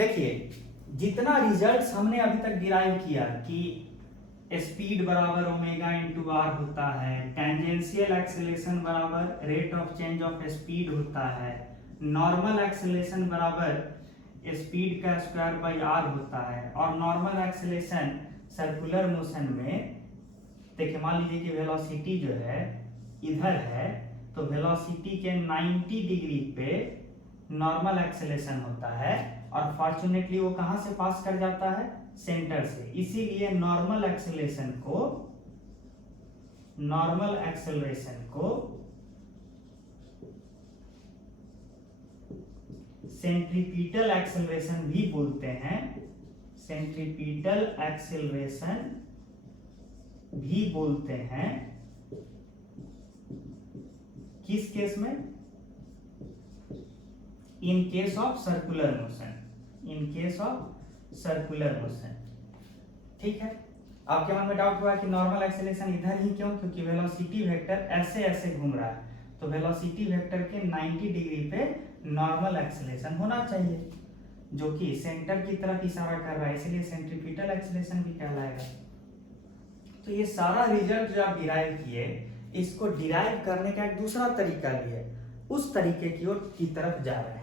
देखिए जितना रिजल्ट्स हमने अभी तक डिराइव किया कि स्पीड बराबर ओमेगा इंटू आर होता है, टेंजेंशियल एक्सेलरेशन बराबर rate of change of speed होता है, नॉर्मल एक्सेलरेशन बराबर स्पीड का स्क्वायर बाई आर होता है, और नॉर्मल एक्सेलरेशन सर्कुलर मोशन में देखिए मान लीजिए कि वेलोसिटी जो है इधर है, तो वेलोसिटी के 90 डिग्री पे नॉर्मल एक्सेलरेशन होता है, और फॉर्चुनेटली वो कहां से पास कर जाता है, सेंटर से। इसीलिए नॉर्मल एक्सेलरेशन को सेंट्रीपिटल एक्सेलरेशन भी बोलते हैं, सेंट्रीपिटल एक्सेलरेशन भी बोलते हैं। किस केस में? In case of circular motion, in case of circular motion. ठीक है, आपके मन में डाउट हुआ कि नॉर्मल एक्सेलरेशन इधर ही क्यों, क्योंकि वेलोसिटी वेक्टर ऐसे ऐसे घूम रहा है, तो वेलोसिटी वेक्टर के 90 डिग्री पे नॉर्मल एक्सेलरेशन होना चाहिए, जो कि सेंटर की तरफ इशारा कर रहा है, इसलिए सेंट्रीपिटल एक्सेलरेशन भी कहलाएगा। तो ये सारा रिजल्ट जो आप डिराइव किए, इसको डिराइव करने का एक दूसरा तरीका भी है, उस तरीके की ओर की तरफ जा रहे हैं।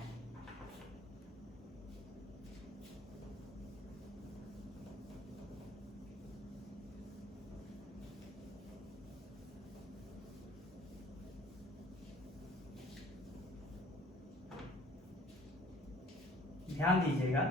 ध्यान दीजिएगा,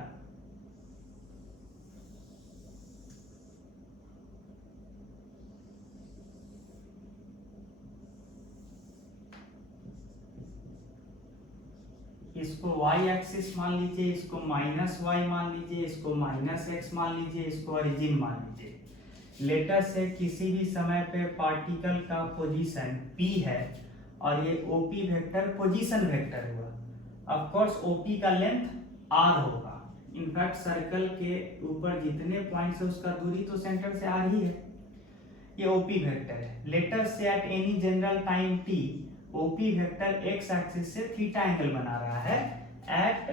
इसको y एक्सिस मान लीजिए, इसको माइनस वाई मान लीजिए, इसको माइनस एक्स मान लीजिए, इसको ओरिजिन मान लीजिए। लेटर से किसी भी समय पे पार्टिकल का पोजीशन p है, और ये OP वेक्टर पोजीशन वेक्टर हुआ। ऑफ कोर्स OP का लेंथ r होगा, इनफैक्ट सर्कल के ऊपर जितने पॉइंट्स है उसका दूरी तो सेंटर से r ही है। ये OP वेक्टर है। लेटर से at any general time t OP vector x axis से थीटा एंगल बना रहा है एट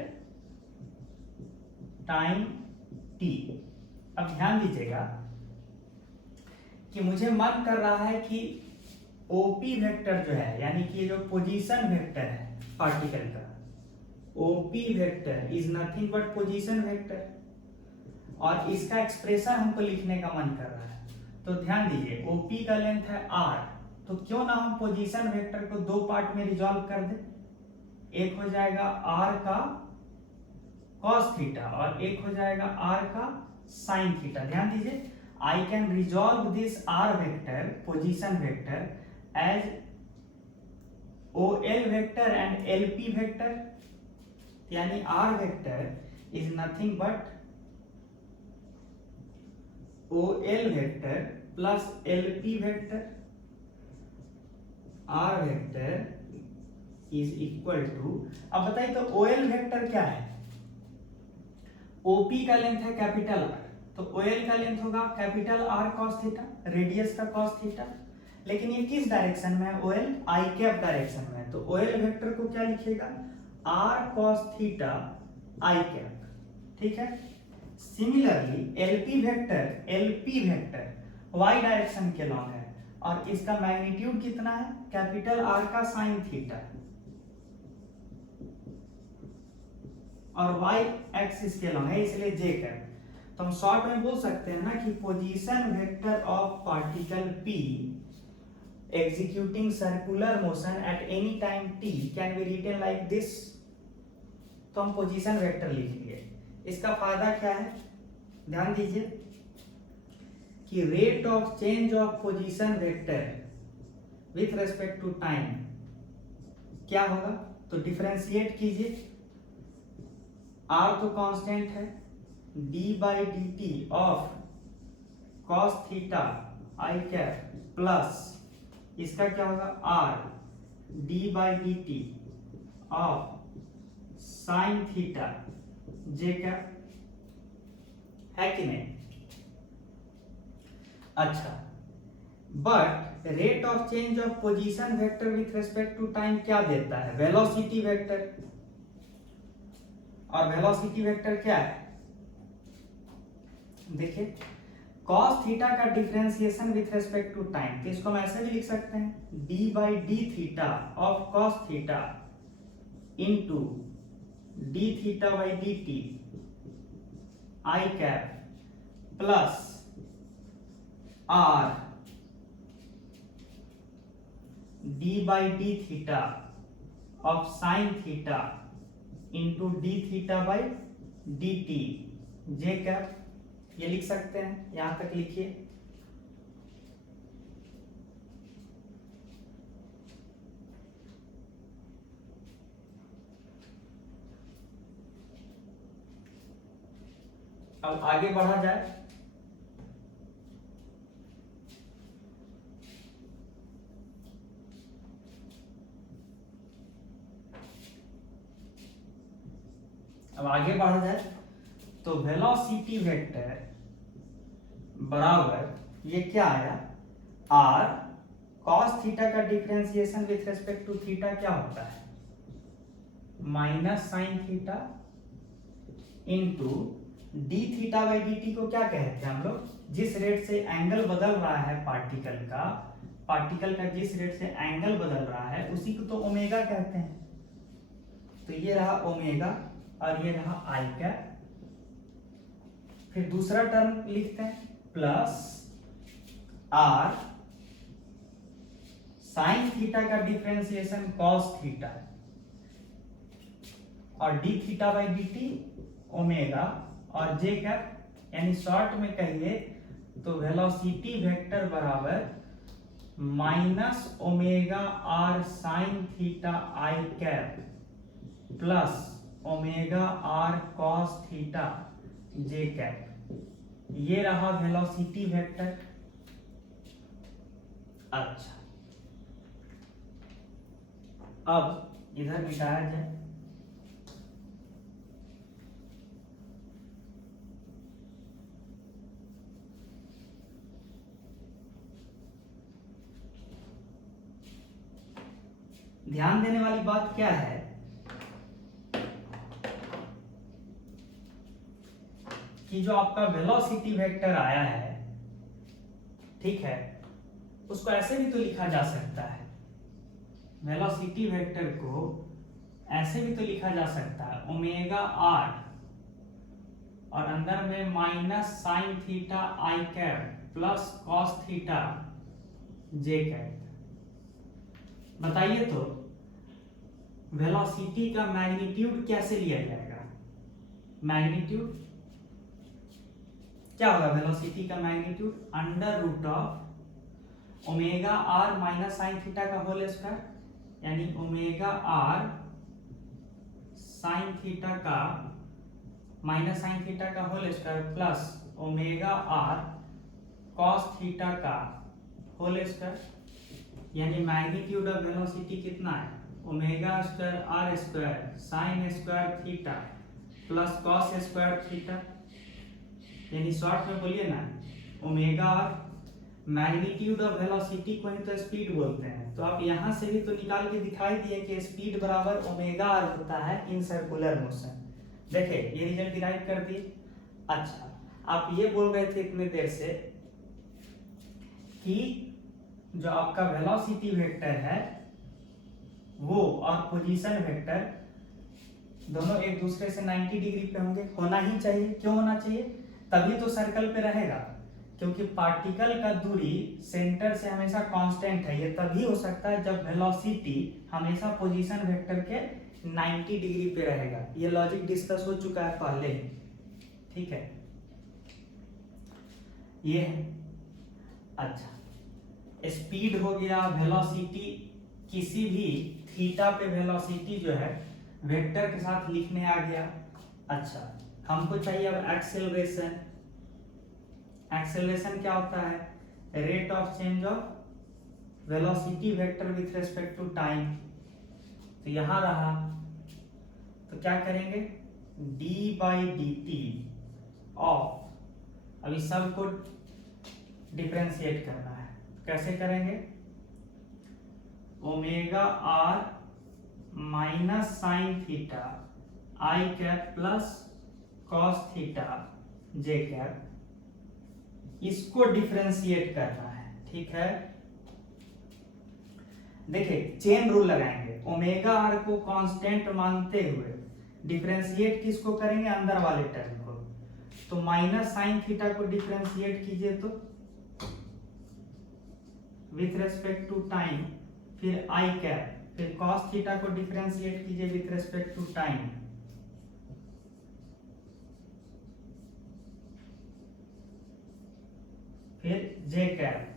टाइम t। अब ध्यान दीजिएगा कि मुझे मन कर रहा है कि OP वेक्टर जो है, यानी कि जो पोजीशन वेक्टर है पार्टिकल का, OP vector is nothing but position vector, और इसका एक्सप्रेशन हमको लिखने का मन कर रहा है। तो ध्यान दीजिए, OP का लेंथ है r, तो क्यों ना हम पोजीशन वेक्टर को दो पार्ट में रिजॉल्व कर दें। एक हो जाएगा r का cos थीटा और एक हो जाएगा r का sin थीटा। ध्यान दीजिए, I can resolve this r vector position vector as OL vector and LP vector, यानी r vector is nothing but OL vector plus LP vector. r vector is equal to, अब बताइए तो OL vector क्या है? OP का length है capital R, तो OL का लेंथ होगा capital R cos theta, radius का cos थीटा। लेकिन ये किस डायरेक्शन में है? OL i कैप डायरेक्शन में है, तो OL वेक्टर को क्या लिखिएगा? R cos theta i cap. ठीक है, similarly LP vector y direction के लॉन्ग है, और इसका मैग्नीट्यूड कितना है? कैपिटल R का साइन थीटा, और y एक्सिस के लॉन्ग है, इसलिए j कैप। तो हम शॉर्ट में बोल सकते हैं ना कि position vector of particle p executing circular motion at any time t can be written like this। तो हम पोजीशन वेक्टर लिखेंगे। इसका फायदा क्या है? ध्यान दीजिए कि rate of change of position vector with respect to time क्या होगा? तो डिफरेंशिएट कीजिए, r तो कांस्टेंट है, d by d t of cos theta i cap plus इसका क्या होगा? r d by d t of sine theta j cap, है कि नहीं? अच्छा, but rate of change of position vector with respect to time क्या देता है? Velocity vector. और वेलोसिटी वेक्टर क्या है, देखिए cos थीटा का differentiation with respect to time, तो इसको हम ऐसे भी लिख सकते हैं d by D theta of cos theta into d theta by d T I cap plus R D by D theta of sine theta into d theta by d T J cap, ये लिख सकते हैं, यहां तक लिखिए। अब आगे बढ़ा जाए, तो वेलोसिटी वेक्टर बराबर ये क्या आया, आर कॉस थीटा का differentiation with respect to theta क्या होता है, minus sine theta into d theta by d t को क्या कहते हैं हम लोग, जिस रेट से एंगल बदल रहा है पार्टिकल का जिस रेट से एंगल बदल रहा है उसी को तो ओमेगा कहते हैं। तो ये रहा ओमेगा और ये रहा आई कैप। फिर दूसरा टर्म लिखते हैं प्लस आर साइन थीटा का डिफरेंशिएशन कॉस थीटा और d theta by d t omega और जे कैप, यानी शॉर्ट में कहिए तो वेलोसिटी वेक्टर बराबर minus omega r sine theta आई cap plus omega r cos theta जे कैप। ये रहा वेलोसिटी वेक्टर। अच्छा, अब इधर मिटाया जाए, ध्यान देने वाली बात क्या है कि जो आपका वेलोसिटी वेक्टर आया है, ठीक है, उसको ऐसे भी तो लिखा जा सकता है, वेलोसिटी वेक्टर को ऐसे भी तो लिखा जा सकता है ओमेगा आर और अंदर में माइनस साइन थीटा आई कैप प्लस कॉस थीटा जे कैप। बताइए तो वेलोसिटी का मैग्नीट्यूड कैसे लिया जाएगा, मैग्नीट्यूड क्या होगा, वेलोसिटी का magnitude under root of omega r minus sine theta का होल स्क्वायर, यानी ओमेगा आर साइन थीटा का माइनस साइन थीटा का whole square plus omega r cos theta का होल स्क्वायर, यानी मैग्नीट्यूड ऑफ वेलोसिटी कितना है, omega square r square sine square theta plus cos square theta, यानी short में बोलिए ना omega r. Magnitude of velocity को ही तो स्पीड बोलते हैं, तो आप यहां से भी तो निकाल के दिखाई दिए कि स्पीड बराबर ओमेगा आर होता है इन सर्कुलर मोशन। देखिए ये रिजल्ट डिराइव कर दिए। अच्छा, आप ये बोल रहे थे इतने देर से कि जो आपका वेलोसिटी वेक्टर है वो और पोजीशन वेक्टर दोनों एक दूसरे से 90 डिग्री पे होंगे, होना ही चाहिए। क्यों होना चाहिए, तभी तो सर्कल पे रहेगा, क्योंकि पार्टिकल का दूरी सेंटर से हमेशा कांस्टेंट है। ये तभी हो सकता है जब वेलोसिटी हमेशा पोजीशन वेक्टर के 90 डिग्री पे रहेगा। ये लॉजिक डिस्कस हो चुका है पहले, ठीक है, ये है। अच्छा, स्पीड हो गया, वेलोसिटी, किसी भी थीटा पे वेलोसिटी जो है वेक्टर के साथ लिखने आ गया। अच्छा, हमको चाहिए अब एक्सेलरेशन। एक्सेलरेशन क्या होता है, rate of change of velocity vector with respect to time. तो यहां रहा, तो क्या करेंगे, d by d t of, अभी सब को डिफरेंशिएट करना है, कैसे करेंगे, omega r minus sine theta आई कैप प्लस कॉस थीटा जे कैप, इसको डिफरेंशिएट करना है। ठीक है, देखिए चेन रूल लगाएंगे, ओमेगा आर को कांस्टेंट मानते हुए डिफरेंशिएट किसको करेंगे, अंदर वाले टर्म को। तो माइनस साइन थीटा को डिफरेंशिएट कीजिए तो विथ रेस्पेक्ट टू टाइम, फिर आई कैप, फिर कॉस थीटा को डिफरेंशिएट कीजिए विथ रेस्पेक्ट टू टाइम, फिर जे कैप।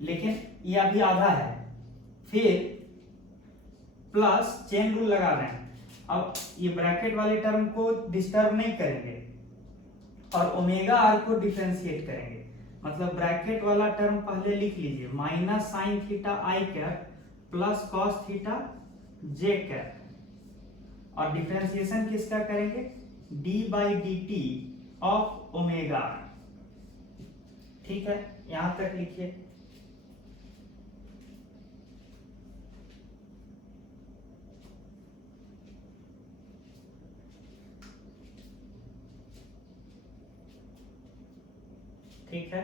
लेकिन ये अभी आधा है, फिर प्लस चेन रूल लगा रहे हैं। अब ये ब्रैकेट वाले टर्म को डिस्टर्ब नहीं करेंगे और ओमेगा आर को डिफरेंशिएट करेंगे। मतलब ब्रैकेट वाला टर्म पहले लिख लीजिए, माइनस साइन थीटा आई कैप प्लस कॉस थीटा जे कैप, और डिफरेंशिएशन किसका करेंगे, d by d t of omega r. ठीक है, यहां तक लिखिए। ठीक है,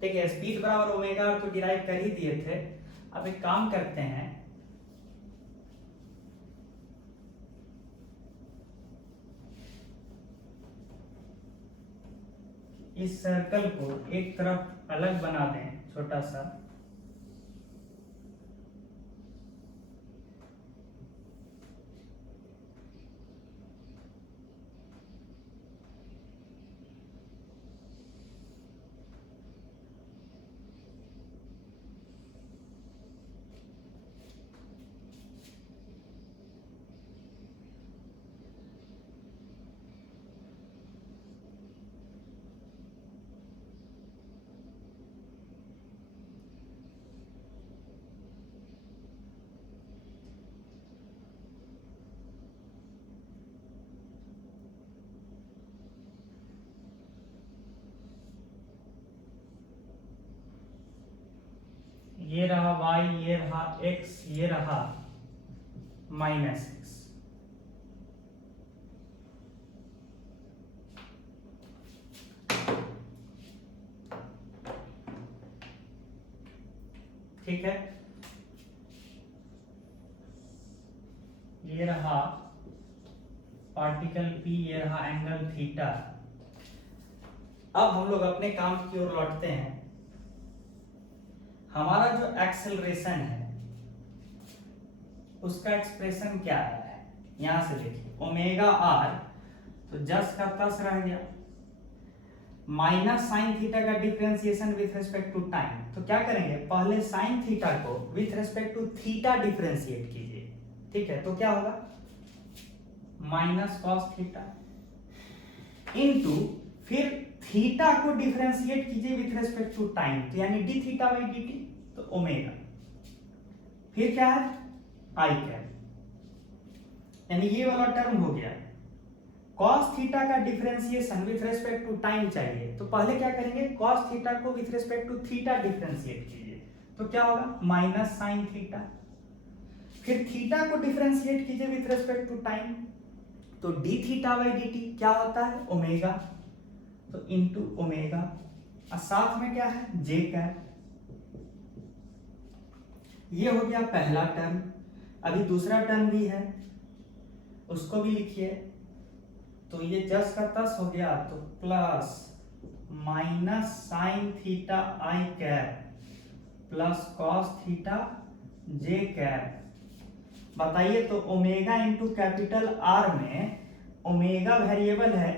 देखिए स्पीड बराबर ओमेगा तो डिराइव कर ही दिए थे। अब एक काम करते हैं, इस सर्कल को एक तरफ अलग बना दें छोटा सा, ये रहा y, ये रहा x, ये रहा माइनस x। ठीक है, ये रहा पार्टिकल P, ये रहा एंगल थीटा। अब हम लोग अपने काम की ओर लौटते हैं। हमारा जो एक्सेलरेशन है उसका एक्सप्रेशन क्या है, यहां से देखिए, ओमेगा आर, तो जस का तस रह गया, माइनस साइन थीटा का differentiation with respect to time. तो क्या करेंगे, पहले साइन थीटा को with respect to theta differentiate कीजिए। ठीक है, तो क्या होगा, माइनस कॉस थीटा इनटू, फिर थीटा को डिफरेंशिएट कीजिए विथ रिस्पेक्ट टू टाइम, तो यानी d theta by d t, तो ओमेगा, फिर क्या है, आई कैप, यानी ये वाला टर्म हो गया। cos थीटा का differentiation with respect to time चाहिए, तो पहले क्या करेंगे, cos थीटा को with respect to theta differentiate कीजिए, तो क्या होगा, माइनस साइन थीटा, फिर थीटा को डिफरेंशिएट कीजिए विथ रिस्पेक्ट टू टाइम, तो d theta by d t क्या होता है, ओमेगा, तो इनटू ओमेगा, और साथ में क्या है, जे कैप। ये हो गया पहला टर्म। अभी दूसरा टर्म भी है, उसको भी लिखिए। तो ये जस का तस हो गया, तो प्लस माइनस साइन थीटा आई कैप प्लस कॉस थीटा जे कैप। बताइए, तो ओमेगा इंटू कैपिटल आर में ओमेगा वेरिएबल है,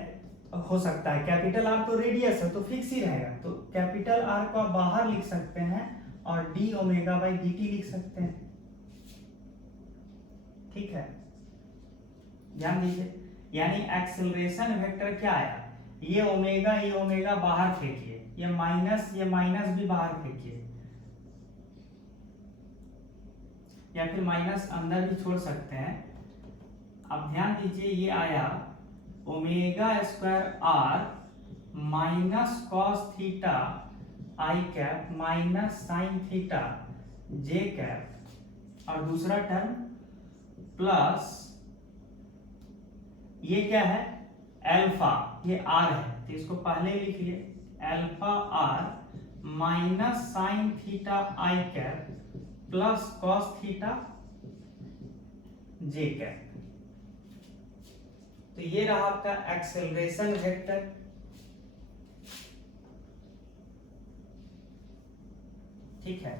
हो सकता है, कैपिटल आर तो रेडियस है तो फिक्स ही रहेगा, तो कैपिटल आर को आप बाहर लिख सकते हैं और D omega by d T लिख सकते हैं। ठीक है, ध्यान दीजिए, यानी एक्सेलरेशन वेक्टर क्या आया, ये ओमेगा बाहर फेंकिए, ये माइनस भी बाहर फेंकिए, या फिर माइनस अंदर भी छोड़ सकते हैं। अब ध्यान दीजिए, ये आया omega square R minus cos theta आई कैप माइनस साइन थीटा जे कैप, और दूसरा टर्म प्लस ये क्या है अल्फा, ये आर है तो इसको पहले लिखिए alpha R minus sine theta आई कैप प्लस कॉस थीटा जे कैप। तो ये रहा आपका एक्सेलरेशन वेक्टर। ठीक है,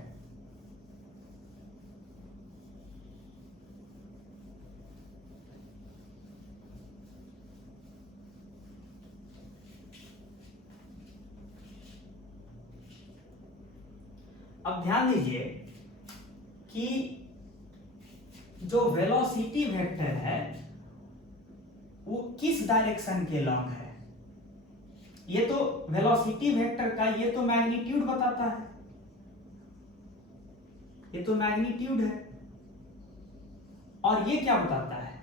अब ध्यान दीजिए कि जो वेलोसिटी वेक्टर है वो किस डायरेक्शन के लॉन्ग है। ये तो वेलोसिटी वेक्टर का ये तो मैग्नीट्यूड बताता है, ये तो मैग्नीट्यूड है, और ये क्या बताता है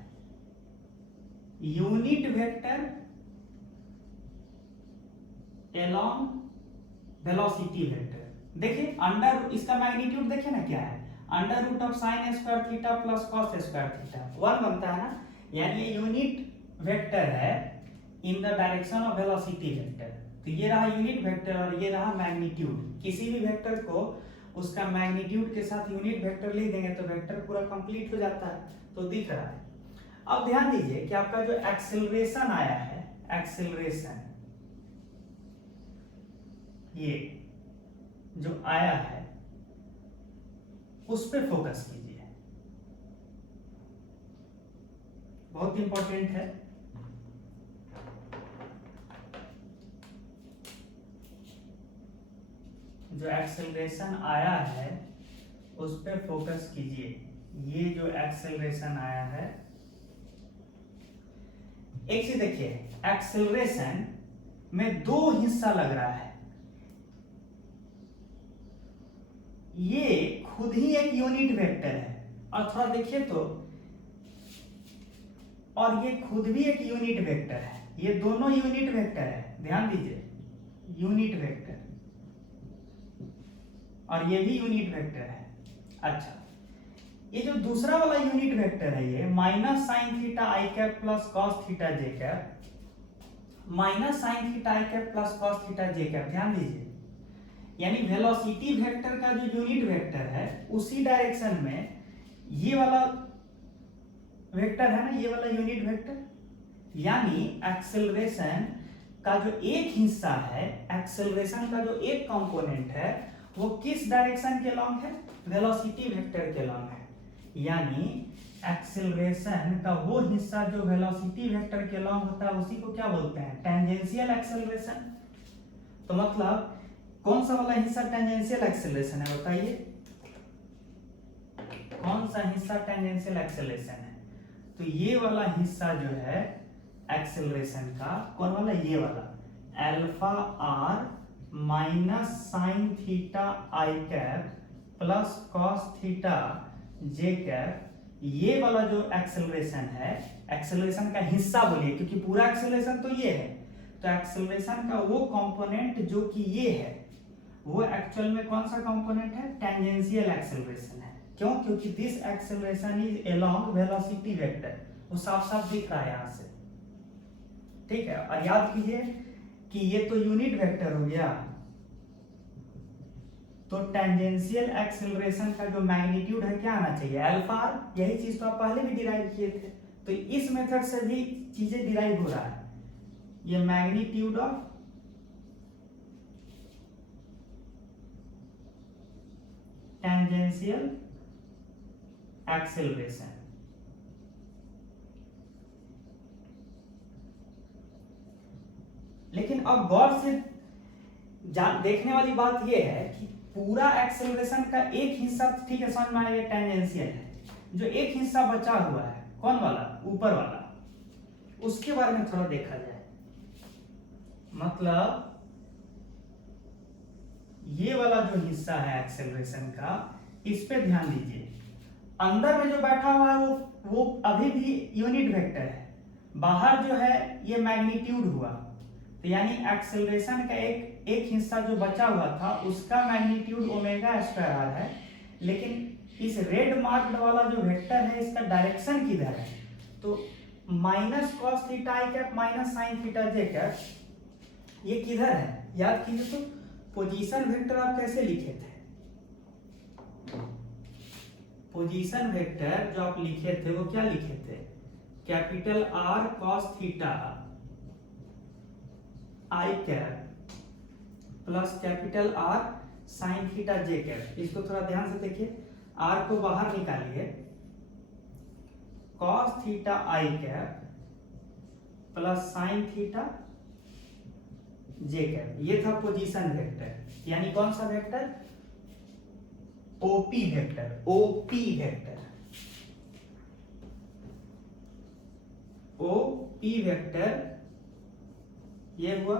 unit vector along velocity vector. देखिए अंडर इसका मैग्नीट्यूड देखिए ना क्या है, under root of sine square theta plus cos square theta 1 बनता है ना, यानी ये यूनिट वेक्टर है in the direction of velocity vector. तो ये रहा यूनिट वेक्टर और ये रहा मैग्नीट्यूड। किसी भी वेक्टर को उसका मैग्नीट्यूड के साथ यूनिट वेक्टर लिख देंगे तो वेक्टर पूरा कंप्लीट हो जाता है, तो दिख रहा है। अब ध्यान दीजिए कि आपका जो एक्सेलरेशन आया है, एक्सेलरेशन ये जो आया है उस पर फोकस कीजिए, बहुत इंपॉर्टेंट है। जो एक्सेलरेशन आया है उस पर फोकस कीजिए। ये जो एक्सेलरेशन आया है, एक चीज देखिए एक्सेलरेशन में दो हिस्सा लग रहा है, ये खुद ही एक यूनिट वेक्टर है, और थोड़ा देखिए तो, और ये खुद भी एक यूनिट वेक्टर है, ये दोनों यूनिट वेक्टर है, ध्यान दीजिए यूनिट वेक्टर, और ये भी यूनिट वेक्टर है। अच्छा, ये जो दूसरा वाला यूनिट वेक्टर है ये माइनस साइन थीटा आई कैप प्लस कॉस थीटा जे कैप, माइनस साइन थीटा आई कैप प्लस कॉस थीटा जे कैप, ध्यान दीजिए यानी वेलोसिटी वेक्टर का जो यूनिट वेक्टर है उसी डायरेक्शन में ये वाला वेक्टर है ना, ये वाला यूनिट वेक्टर, यानी एक्सेलरेशन का जो एक हिस्सा है, एक्सेलरेशन का जो एक कंपोनेंट है वो किस डायरेक्शन के लॉन्ग है, वेलोसिटी वेक्टर के लॉन्ग है। यानी एक्सेलरेशन का वो हिस्सा जो वेलोसिटी वेक्टर के लॉन्ग होता है उसी को क्या बोलते हैं, टेंजेंशियल एक्सेलरेशन। तो मतलब कौन सा वाला हिस्सा टेंजेंशियल एक्सेलरेशन है बताइए, कौन सा हिस्सा टेंजेंशियल एक्सेलरेशन है? तो ये वाला हिस्सा जो है एक्सेलरेशन का, कौन वाला, ये वाला alpha R minus sine theta आई कैप प्लस कॉस थीटा जे कैप, ये वाला जो एक्सेलरेशन है, एक्सेलरेशन का हिस्सा बोलिए क्योंकि पूरा एक्सेलरेशन तो ये है, तो एक्सेलरेशन का वो कंपोनेंट जो कि ये है वो एक्चुअल में कौन सा कंपोनेंट है, टेंजेंशियल एक्सेलरेशन है। क्यों? क्योंकि this acceleration is along velocity vector, वो साफ साफ दिख रहा है यहां से। ठीक है, और याद कीजिए कि ये तो यूनिट वेक्टर हो गया, तो टेंजेंशियल एक्सेलरेशन का जो मैग्नीट्यूड है क्या आना चाहिए, अल्फा आर। यही चीज तो आप पहले भी डिराइव किए थे, तो इस मेथड से भी चीजें डिराइव हो रहा है। ये मैग्नीट्यूड ऑफ टेंजेंशियल एक्सेलरेशन, लेकिन अब गौर से देखने वाली बात यह है कि पूरा एक्सेलरेशन का एक हिस्सा ठीक है समझ में आया, टेंजेंशियल है, जो एक हिस्सा बचा हुआ है कौन वाला, ऊपर वाला, उसके बारे में थोड़ा देखा जाए। मतलब ये वाला जो हिस्सा है एक्सेलरेशन का, इस पे ध्यान दीजिए, अंदर में जो बैठा हुआ है वो अभी भी यूनिट वेक्टर है, बाहर जो है ये मैग्नीट्यूड हुआ, तो यानी एक्सेलरेशन का एक हिस्सा जो बचा हुआ था उसका मैग्नीट्यूड ओमेगा स्क्वायर आर है, लेकिन इस रेड मार्क्ड वाला जो वेक्टर है इसका डायरेक्शन किधर है, तो माइनस कॉस थीटा आई कैप माइनस साइन थीटा जे कैप ये किधर है, याद कीजिए। तो पोजीशन वेक्टर आप कैसे लिखे थे, पोजीशन वेक्टर जो आप लिखे थे वो क्या लिखे थे, कैपिटल आर कॉस थीटा आई cap plus capital R sine theta जे कैप। इसको थोड़ा ध्यान से देखिए, आर को बाहर निकालिए, कॉस थीटा आई कैप प्लस साइन थीटा जे कैप, ये था पोजीशन वेक्टर। यानी कौन सा vector, OP vector, OP vector, OP vector ये हुआ।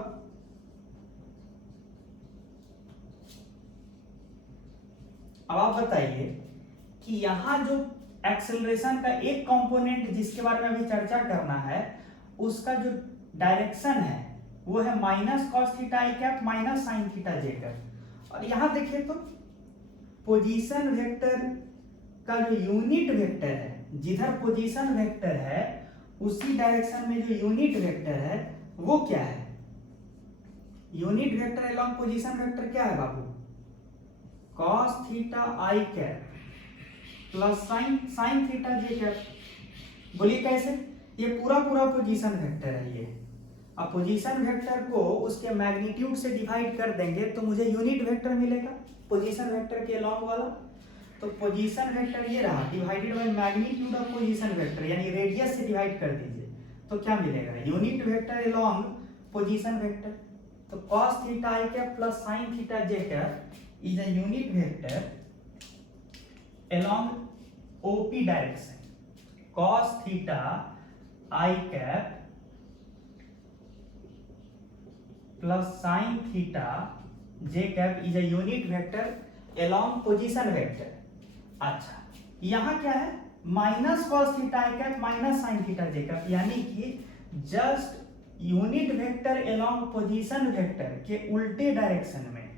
अब आप बताइए कि यहां जो एक्सेलरेशन का एक कंपोनेंट जिसके बारे में अभी चर्चा करना है उसका जो डायरेक्शन है वो है माइनस कॉस थीटा आई कैप माइनस साइन थीटा जे कैप। और यहां देखिए तो पोजीशन वेक्टर का जो यूनिट वेक्टर है, जिधर पोजीशन वेक्टर है उसी डायरेक्शन में जो यूनिट वेक्टर है वो क्या है, unit vector along position vector क्या है बाबू, कॉस थीटा आई कैप प्लस साइन थीटा जे कैप। बोलिए कैसे, ये पूरा पोजीशन वेक्टर है ये। अब पोजीशन वेक्टर को उसके मैग्नीट्यूड से डिवाइड कर देंगे तो मुझे यूनिट वेक्टर मिलेगा पोजीशन वेक्टर के अलोंग वाला। तो पोजीशन वेक्टर ये रहा divided by magnitude of position vector, यानी रेडियस से डिवाइड कर दीजिए तो क्या मिलेगा, unit vector along position vector. तो cos theta I cap plus sine theta J cap is a unit vector along OP direction. cos theta I cap plus sine theta J cap is a unit vector along position vector. अच्छा, यहां क्या है, minus cos theta आई cap minus sine theta जे cap, यानी कि just unit vector along position vector के उल्टे direction में,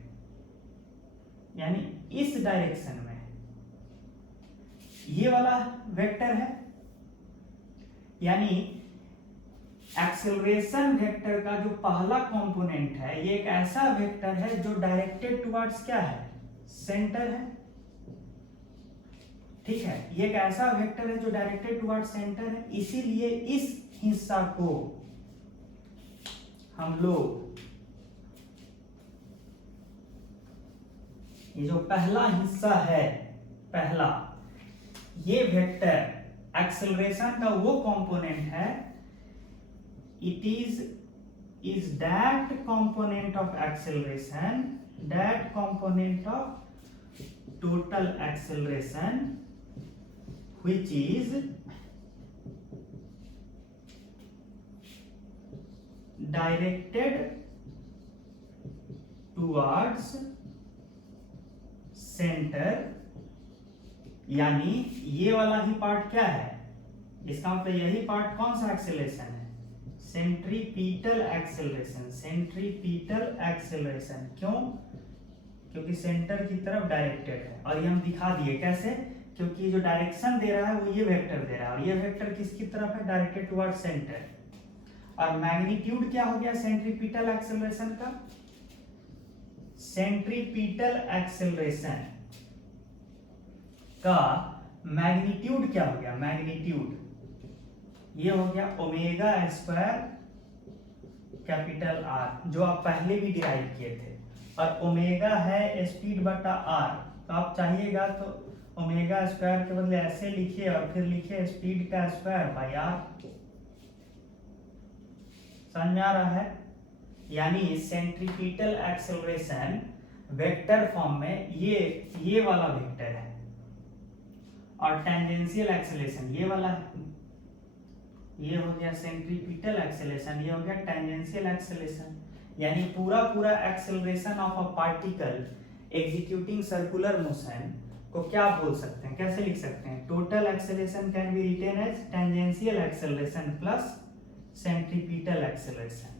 यानी इस डायरेक्शन में ये वाला वेक्टर है। यानी एक्सेलरेशन वेक्टर का जो पहला कंपोनेंट है ये एक ऐसा वेक्टर है जो डायरेक्टेड टुवर्ड्स क्या है, सेंटर है। ठीक है, ये एक ऐसा वेक्टर है जो डायरेक्टेड टुवर्ड्स सेंटर है, इसीलिए इस हिस्सा को हम लोग, ये जो पहला हिस्सा है, पहला ये वेक्टर एक्सेलरेशन का वो कंपोनेंट है, it is that component of acceleration, that component of total acceleration which is directed towards center। यानी ये वाला ही पार्ट क्या है, इसका मतलब यही पार्ट कौन सा एक्सेलरेशन है, सेंट्रीपिटल एक्सेलरेशन, सेंट्रीपिटल एक्सेलरेशन। क्यों, क्योंकि सेंटर की तरफ डायरेक्टेड है। और ये हम दिखा दिए कैसे, क्योंकि जो डायरेक्शन दे रहा है वो ये वेक्टर दे रहा है और ये वेक्टर किसकी तरफ है, डायरेक्टेड टुवर्ड सेंटर। और मैग्नीट्यूड क्या हो गया सेंट्रीपिटल एक्सेलरेशन का, सेंट्रीपिटल एक्सेलरेशन का मैग्नीट्यूड क्या हो गया, मैग्नीट्यूड ये हो गया ओमेगा स्क्वायर कैपिटल आर, जो आप पहले भी डिराइव किए थे। और ओमेगा है स्पीड बटा आर, तो आप चाहिएगा तो ओमेगा स्क्वायर के बदले ऐसे लिखिए और फिर लिखिए स्पीड का स्क्वायर बाई आर। समझ में आ रहा है, यानी सेंट्रीपिटल एक्सेलरेशन वेक्टर फॉर्म में ये वाला वेक्टर है और टेंजेंशियल एक्सेलरेशन ये वाला है। ये हो गया सेंट्रीपिटल एक्सेलरेशन, ये हो गया टेंजेंशियल एक्सेलरेशन। यानी पूरा acceleration of a particle executing circular motion को क्या बोल सकते हैं, कैसे लिख सकते हैं, total acceleration can be written as tangential acceleration plus centripetal acceleration.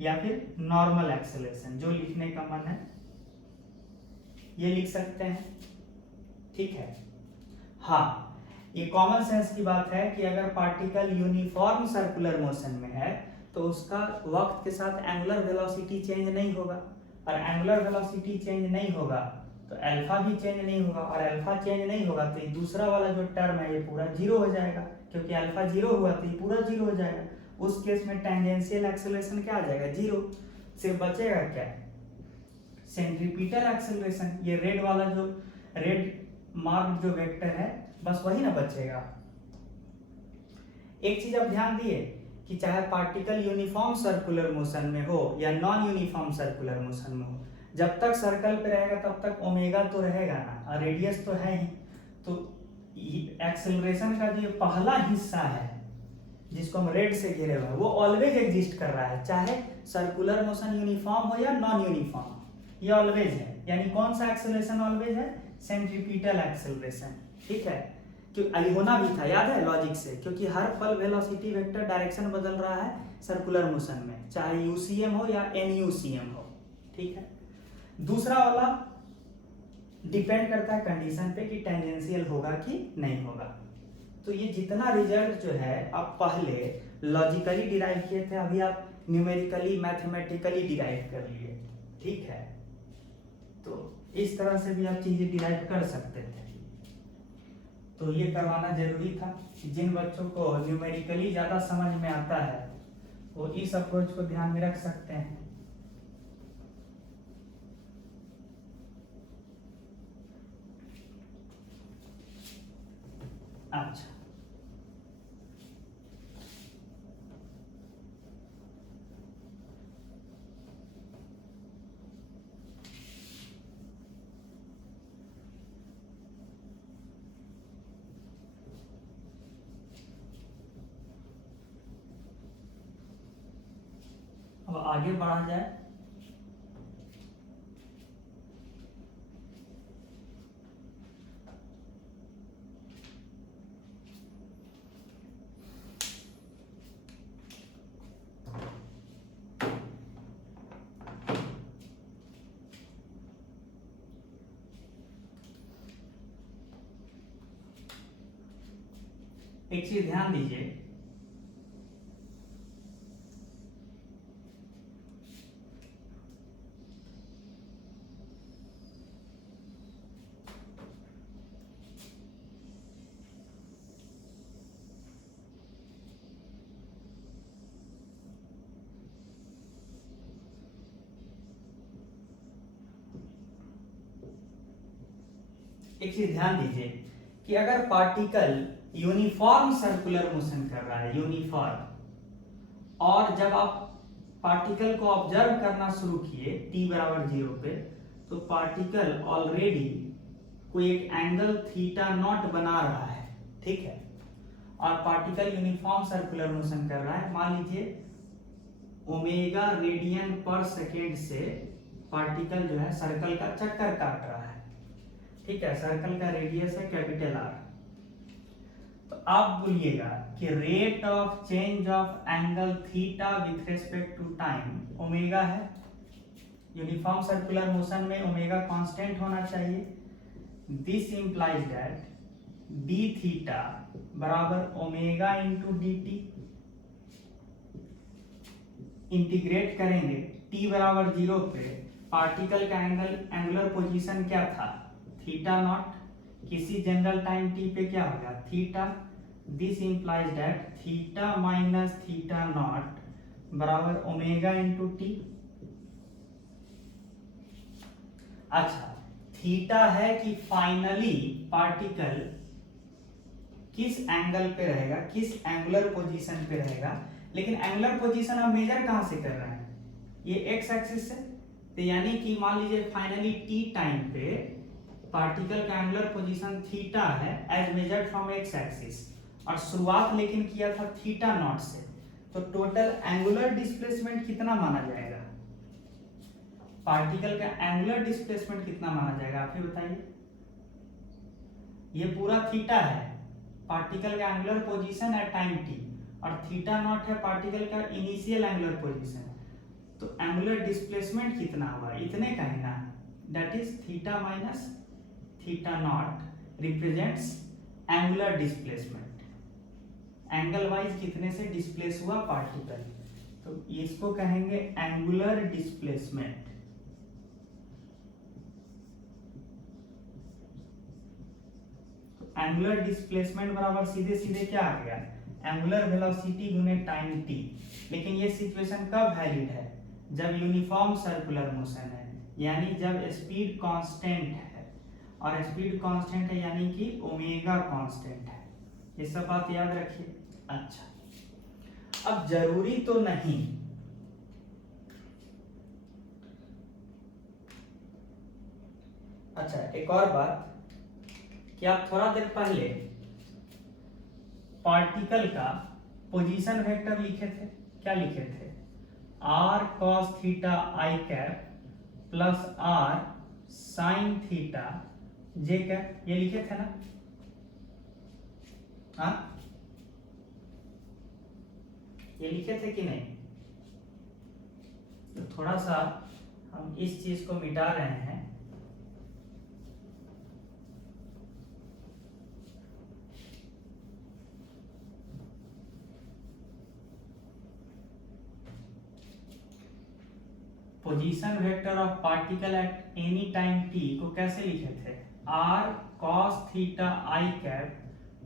या फिर नॉर्मल एक्सेलरेशन, जो लिखने का मन है ये लिख सकते हैं, ठीक है। हाँ, ये कॉमन सेंस की बात है कि अगर पार्टिकल यूनिफॉर्म सर्कुलर मोशन में है तो उसका वक्त के साथ एंगुलर वेलोसिटी चेंज नहीं होगा, और एंगुलर वेलोसिटी चेंज नहीं होगा तो अल्फा भी चेंज नहीं होगा, और अल्फा चेंज नहीं होगा तो ये दूसरा वाला जो टर्म है ये पूरा जीरो हो जाएगा, क्योंकि अल्फा जीरो हुआ तो ये पूरा जीरो हो जाएगा। उस केस में टेंजेंशियल एक्सेलरेशन क्या आ जाएगा, जीरो। सिर्फ बचेगा क्या, सेंट्रीपिटल एक्सेलरेशन। ये रेड वाला जो रेड मार्क जो वेक्टर है बस वही ना बचेगा। एक चीज आप ध्यान दिए कि चाहे पार्टिकल यूनिफॉर्म सर्कुलर मोशन में हो या नॉन यूनिफॉर्म सर्कुलर मोशन में हो, जब तक सर्कल पे रहेगा तब तक ओमेगा तो रहेगा ना, और रेडियस तो है ही। तो एक्सेलरेशन का जो पहला हिस्सा है जिसको हम रेड से घेरे हुए हैं वो ऑलवेज एग्जिस्ट कर रहा है, चाहे सर्कुलर मोशन यूनिफॉर्म हो या नॉन यूनिफॉर्म, ये ऑलवेज है। यानी कौन सा एक्सेलरेशन ऑलवेज है, सेंट्रीपिटल एक्सेलरेशन, ठीक है। क्यों होना भी था, याद है लॉजिक से, क्योंकि हर पल वेलोसिटी वेक्टर डायरेक्शन बदल रहा है सर्कुलर मोशन में, चाहे यूसीएम हो या एनयूसीएम हो, ठीक है। दूसरा वाला डिपेंड करता है कंडीशन पे कि टेंजेंशियल होगा कि नहीं होगा। तो ये जितना रिजल्ट जो है आप पहले लॉजिकली डिराइव किए थे, अभी आप न्यूमेरिकली मैथमेटिकली डिराइव कर लिए, ठीक है। तो इस तरह से भी आप चीजें डिराइव कर सकते थे। तो ये करवाना जरूरी था कि जिन बच्चों को न्यूमेरिकली ज्यादा समझ में आता है वो इस अप्रोच को ध्यान में रख सकते हैं। अच्छा, अब आगे बढ़ा जाए। एक चीज ध्यान दीजिए, एक चीज ध्यान दीजिए कि अगर पार्टिकल यूनिफॉर्म सर्कुलर मोशन कर रहा है, यूनिफॉर्म, और जब आप पार्टिकल को ऑब्जर्व करना शुरू किए t बराबर 0 पे, तो पार्टिकल ऑलरेडी कोई एक एंगल थीटा नॉट बना रहा है, ठीक है। और पार्टिकल यूनिफॉर्म सर्कुलर मोशन कर रहा है, मान लीजिए ओमेगा रेडियन पर सेकेंड से पार्टिकल जो है सर्कल का चक्कर काट रहा है, ठीक है। सर्कल का रेडियस है कैपिटल आर। तो आप बोलिएगा कि rate of change of angle theta with respect to time omega है। यूनिफॉर्म सर्कुलर मोशन में ओमेगा कांस्टेंट होना चाहिए। This implies that d theta बराबर omega into d t. Integrate करेंगे t बराबर 0 पे, पार्टिकल का एंगुलर पोजीशन क्या था, थीटा नॉट। किसी जनरल टाइम t पे क्या होगा, theta. This implies that theta minus theta naught बराबर ओमेगा इंटू टी। अच्छा, थीटा है कि फाइनली पार्टिकल किस एंगल पे रहेगा, किस एंगुलर पोजीशन पे रहेगा, लेकिन एंगुलर पोजीशन हम मेजर कहां से कर रहे हैं, ये एक्स एक्सिस से। तो यानी कि मान लीजिए फाइनली टी टाइम पे पार्टिकल का एंगुलर पोजीशन थीटा है as measured from X axis, और शुरुआत लेकिन किया था थीटा नॉट से। तो टोटल एंगुलर डिस्प्लेसमेंट कितना माना जाएगा, पार्टिकल का एंगुलर डिस्प्लेसमेंट कितना माना जाएगा, आप ही बताइए। ये पूरा थीटा है पार्टिकल का angular position at time T, और थीटा नॉट है पार्टिकल का इनिशियल एंगुलर पोजीशन। तो एंगुलर डिस्प्लेसमेंट कितना हुआ, इतने का है ना, that is theta minus theta naught represents angular displacement, angle wise कितने से डिस्प्लेस हुआ पार्टिकल, तो इसको कहेंगे एंगुलर डिस्प्लेसमेंट। एंगुलर डिस्प्लेसमेंट बराबर सीधे सीधे क्या आ गया, एंगुलर वेलोसिटी गुने टाइम टी। लेकिन ये सिचुएशन कब वैलिड है, जब यूनिफॉर्म सर्कुलर मोशन है, यानी जब स्पीड कांस्टेंट है, और स्पीड कांस्टेंट है यानी कि ओमेगा कांस्टेंट है। ये सब बात याद रखिए। अच्छा, अब जरूरी तो नहीं, अच्छा एक और बात कि आप थोड़ा देर पहले पार्टिकल का पोजीशन वेक्टर लिखे थे, क्या लिखे थे, r cos थीटा आई cap plus r sin theta जे कैप, ये लिखे थे ना, हाँ ये लिखे थे कि नहीं। तो थोड़ा सा हम इस चीज को मिटा रहे हैं, position vector of particle at any time t को कैसे लिखे थे, r cos थीटा आई कैप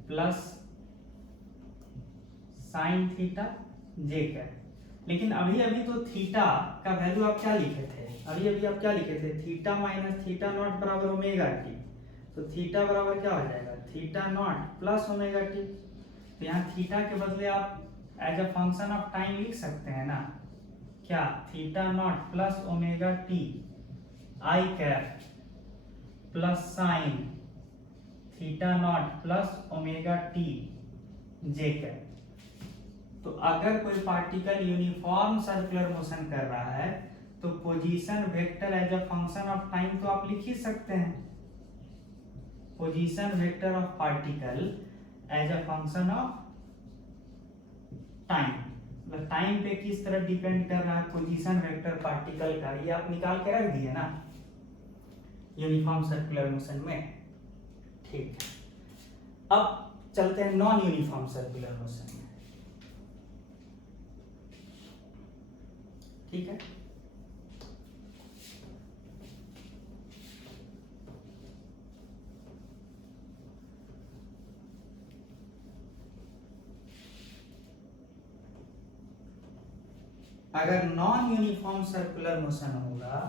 प्लस sin थीटा जे कैप। लेकिन अभी अभी तो थीटा का वैल्यू आप क्या लिखे थे, अभी अभी आप क्या लिखे थे, थीटा माइनस थीटा नॉट बराबर ओमेगा टी। तो थीटा बराबर क्या हो जाएगा, theta naught plus omega T. तो यहाँ थीटा के बदले आप as a function of time लिख सकते हैं ना, क्या, theta naught plus omega T I cap plus sine theta naught plus omega T J cap. तो अगर कोई पार्टिकल यूनिफॉर्म सर्कुलर मोशन कर रहा है तो position vector as a function of time तो आप लिख ही सकते हैं, position vector of particle as a function of time, मतलब टाइम पे किस तरह डिपेंड कर रहा है पोजीशन वेक्टर पार्टिकल का, ये आप निकाल के रख दिए ना यूनिफॉर्म सर्कुलर मोशन में। ठीक है, अब चलते हैं नॉन यूनिफॉर्म सर्कुलर मोशन में। ठीक है, अगर नॉन यूनिफॉर्म सर्कुलर मोशन होगा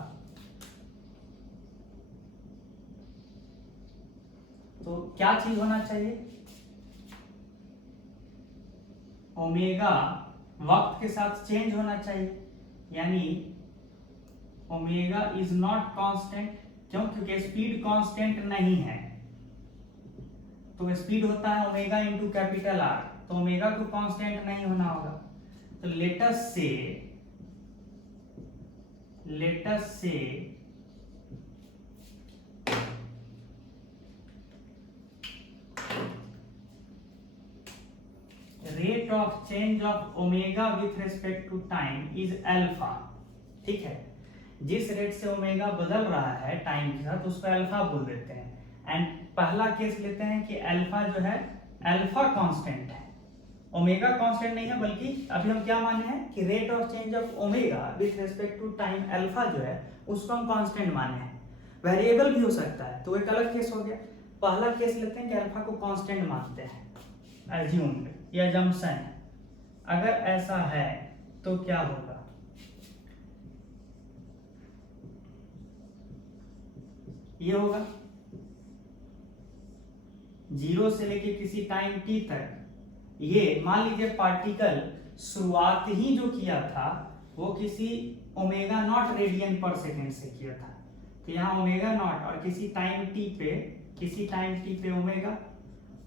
तो क्या चीज होना चाहिए, ओमेगा वक्त के साथ चेंज होना चाहिए, यानी ओमेगा इज नॉट कांस्टेंट। क्यों, क्योंकि स्पीड कांस्टेंट नहीं है, तो स्पीड होता है ओमेगा इंटू कैपिटल आर, तो ओमेगा को कांस्टेंट नहीं होना होगा। तो let's say rate of change of omega with respect to time is alpha. ठीक है, जिस रेट से ओमेगा बदल रहा है टाइम के साथ उसको अल्फा बोल देते हैं। एंड पहला केस लेते हैं कि अल्फा जो है अल्फा कांस्टेंट है, ओमेगा कांस्टेंट नहीं है, बल्कि अभी हम क्या माने हैं कि rate of change of omega with respect to time alpha जो है उसको हम कांस्टेंट माने हैं, वेरिएबल भी हो सकता है, तो एक अलग केस हो गया। पहला केस लेते हैं कि अल्फा को कांस्टेंट मानते हैं, अज्यूम्ड या जम्पशन है। अगर ऐसा है तो क्या होगा, ये होगा 0 से लेके किसी टाइम t तक, ये मान लीजिए पार्टिकल शुरुआत ही जो किया था वो किसी ओमेगा नॉट रेडियन पर सेकेंड से किया था, तो यहाँ ओमेगा नॉट और किसी टाइम t पे ओमेगा,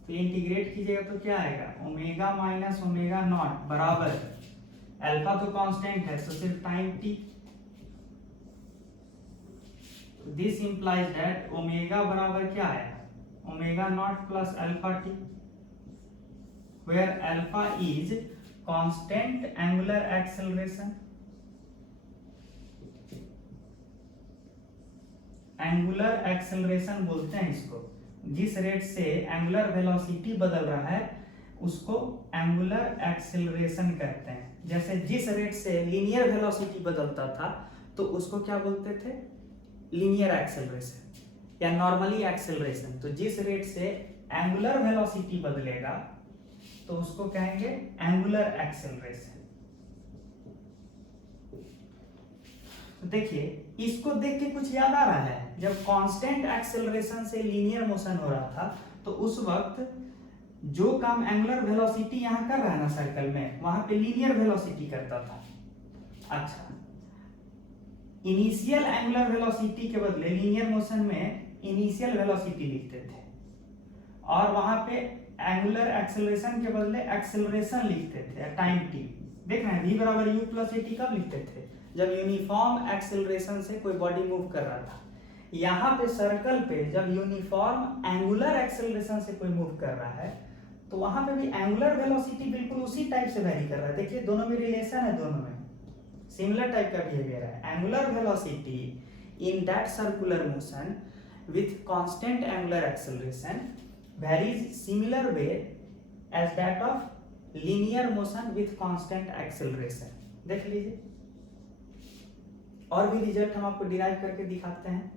तो इंटीग्रेट कीजिएगा तो क्या आएगा, ओमेगा माइनस ओमेगा नॉट बराबर अल्फा तो कांस्टेंट है तो सिर्फ time t। This implies that omega बराबर क्या आएगा, omega naught plus alpha T, where alpha is constant angular acceleration angular acceleration बोलते हैं इसको। जिस रेट से एंगुलर वेलोसिटी बदल रहा है उसको एंगुलर एक्सेलरेशन कहते हैं। जैसे जिस रेट से लीनियर वेलोसिटी बदलता था तो उसको क्या बोलते थे, लीनियर एक्सेलरेशन या नॉर्मली एक्सेलरेशन। तो जिस रेट से एंगुलर वेलोसिटी बदलेगा तो उसको कहेंगे एंगुलर एक्सेलरेशन। तो देखिए इसको देख के कुछ याद आ रहा है, जब कांस्टेंट एक्सेलरेशन से लीनियर मोशन हो रहा था तो उस वक्त जो काम एंगुलर वेलोसिटी यहां कर रहा है ना सर्कल में, वहां पे लीनियर वेलोसिटी करता था। अच्छा, इनिशियल एंगुलर वेलोसिटी के बदले लीनियर मोशन में इनिशियल वेलोसिटी लिखते थे और वहां पे एंगुलर एक्सेलरेशन के बदले एक्सेलरेशन लिखते थे टाइम टी। देख रहे हैं v बराबर u प्लस ए टी कब लिखते थे, जब यूनिफॉर्म एक्सेलरेशन से कोई बॉडी मूव कर रहा था। यहाँ पे सर्कल पे जब यूनिफॉर्म एंगुलर एक्सेलरेशन से कोई मूव कर रहा है तो वहां पे भी एंगुलर वेलोसिटी बिल्कुल उसी टाइप से वैरी कर रहा है। देखिए दोनों में रिलेशन है, दोनों में सिमिलर टाइप का बिहेवियर है। Angular velocity in that circular motion with constant angular acceleration varies similar way as that of linear motion with constant acceleration। देख लीजिए और भी रिजल्ट हम आपको डिराइव करके दिखाते हैं।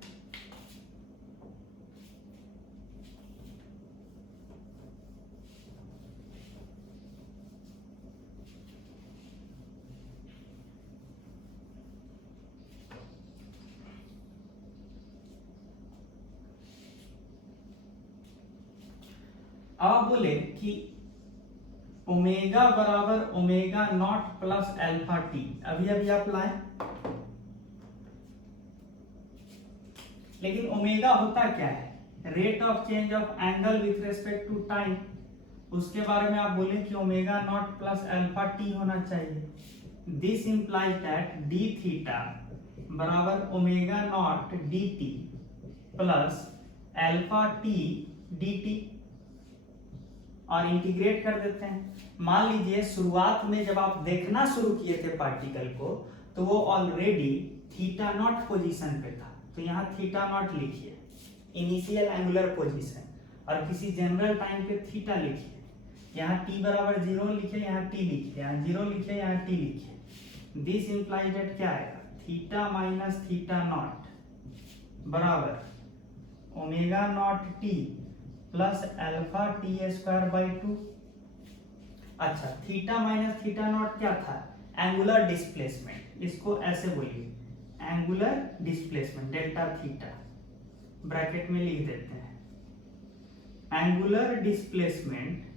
अब बोले कि ओमेगा बराबर omega naught plus alpha t, अभी अभी आप लाए, लेकिन ओमेगा होता क्या है, rate of change of angle with respect to time. उसके बारे में आप बोले कि omega naught plus alpha t होना चाहिए। This implies that d theta बराबर omega naught d t plus alpha t d t, और इंटीग्रेट कर देते हैं। मान लीजिए शुरुआत में जब आप देखना शुरू किए थे पार्टिकल को तो वो ऑलरेडी थीटा नॉट पोजीशन पे था, तो यहाँ थीटा नॉट लिखिए इनिशियल एंगुलर पोजीशन, और किसी जनरल टाइम पे थीटा लिखिए। यहाँ t बराबर 0 लिखिए, यहाँ t लिखिए, यहाँ 0 लिखिए, यहाँ t लिखिए। दिस इंप्लाइज दैट क्या आएगा, थीटा माइनस थीटा नॉट बराबर omega not T plus alpha T square by 2। अच्छा, थीटा माइनस थीटा नॉट क्या था, एंगुलर डिस्प्लेसमेंट, इसको ऐसे बोलिए angular displacement delta theta, bracket में लिख देते हैं। एंगुलर डिस्प्लेसमेंट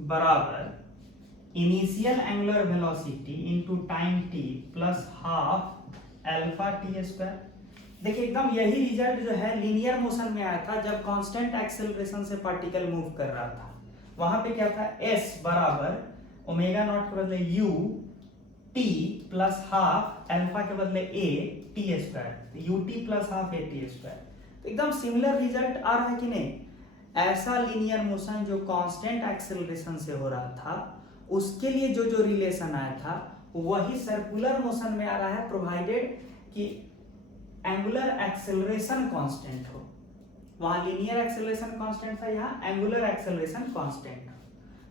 बराबर initial angular velocity into time T plus half alpha T square. देखिए एकदम यही रिजल्ट जो है लीनियर मोशन में आया था जब कांस्टेंट एक्सेलरेशन से पार्टिकल मूव कर रहा था। वहां पे क्या था, s बराबर ओमेगा नॉट के बदले u t plus half alpha के बदले a t square, ut plus half a t square. तो एकदम सिमिलर रिजल्ट आ रहा है कि नहीं। ऐसा लीनियर मोशन जो कांस्टेंट एक्सेलरेशन से हो रहा था उसके लिए जो जो रिलेशन आया था वही सर्कुलर मोशन में आ रहा है, प्रोवाइडेड कि एंगुलर एक्सेलरेशन कांस्टेंट हो। वहां लीनियर एक्सेलरेशन कांस्टेंट था, यहाँ एंगुलर एक्सेलरेशन कांस्टेंट हो,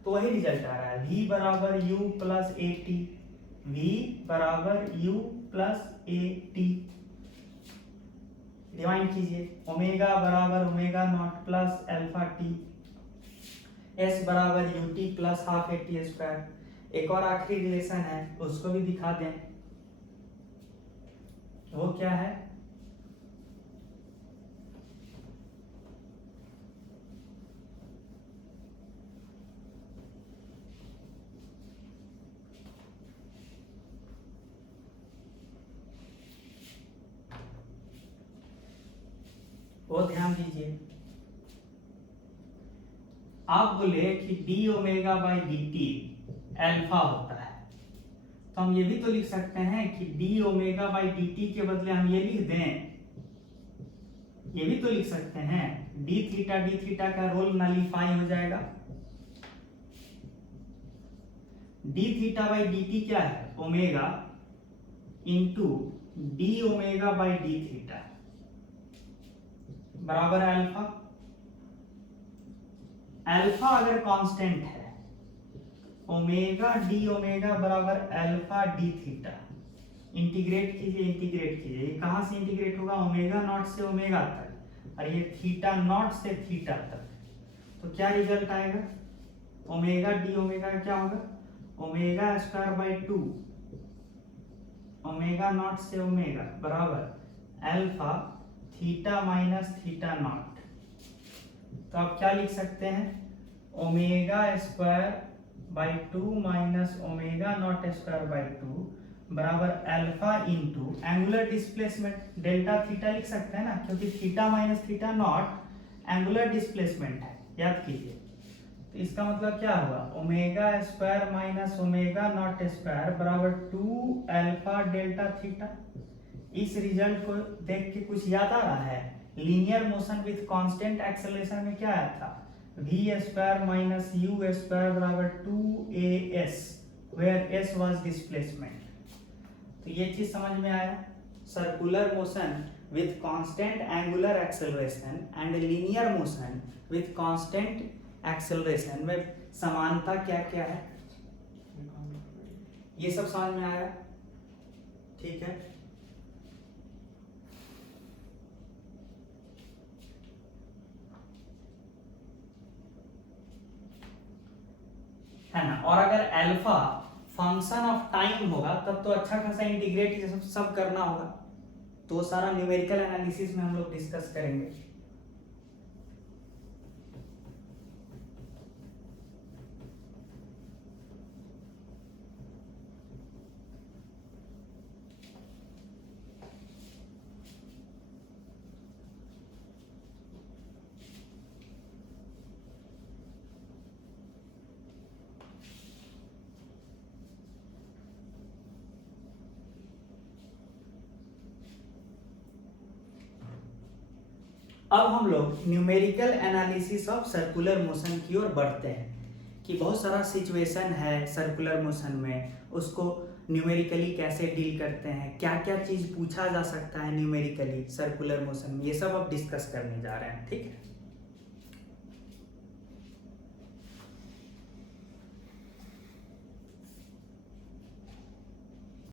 तो वही रिजल्ट आ रहा है। v बराबर u plus A T, v बराबर u plus A T. Divide कीजिए, ओमेगा बराबर omega naught plus alpha T, s बराबर u T plus half A T square. एक और आखिरी रिलेशन है उसको भी दिखा दें, वो क्या है, वो ध्यान दीजिए। आप बोले कि D omega by d T alpha होता है, तो हम ये भी तो लिख सकते हैं कि D omega by d T के बदले हम ये लिख दें, ये भी तो लिख सकते हैं डी थीटा का रोल नलीफाई हो जाएगा। D theta by d t क्या है, omega into D omega by D theta बराबर अल्फा। अल्फा अगर कांस्टेंट है, ओमेगा डी ओमेगा बराबर अल्फा डी थीटा। इंटीग्रेट कीजिए, इंटीग्रेट कीजिए, ये कहां से इंटीग्रेट होगा, ओमेगा नॉट से ओमेगा तक, और ये थीटा नॉट से थीटा तक। तो क्या रिजल्ट आएगा, ओमेगा डी ओमेगा क्या होगा, omega square by 2 omega naught से ओमेगा बराबर alpha theta minus theta not. तो आप क्या लिख सकते हैं, omega square by 2 minus omega not square by 2 बराबर alpha into angular displacement delta theta लिख सकते हैं ना, क्योंकि theta minus theta not angular displacement है, याद कीजिए। तो इसका मतलब क्या हुआ, omega square minus omega not square बराबर 2 अल्फा डेल्टा थीटा। इस रिजल्ट को देख के कुछ याद आ रहा है, linear motion with constant acceleration में क्या आया था, v square minus u square बराबर 2as, where s was displacement. तो ये चीज समझ में आया, circular motion with constant angular acceleration and linear motion with constant acceleration में समानता क्या क्या है, ये सब समझ में आया, ठीक है। है ना, और अगर अल्फा फंक्शन ऑफ टाइम होगा तब तो अच्छा खासा इंटीग्रेट सब करना होगा। तो सारा न्यूमेरिकल एनालिसिस में हम लोग डिस्कस करेंगे। अब हम लोग numerical analysis of circular motion की ओर बढ़ते हैं कि बहुत सारा सिचुएशन है सर्कुलर मोशन में, उसको न्यूमेरिकली कैसे डील करते हैं, क्या क्या चीज़ पूछा जा सकता है न्यूमेरिकली सर्कुलर मोशन में, ये सब अब डिस्कस करने जा रहे हैं, ठीक है।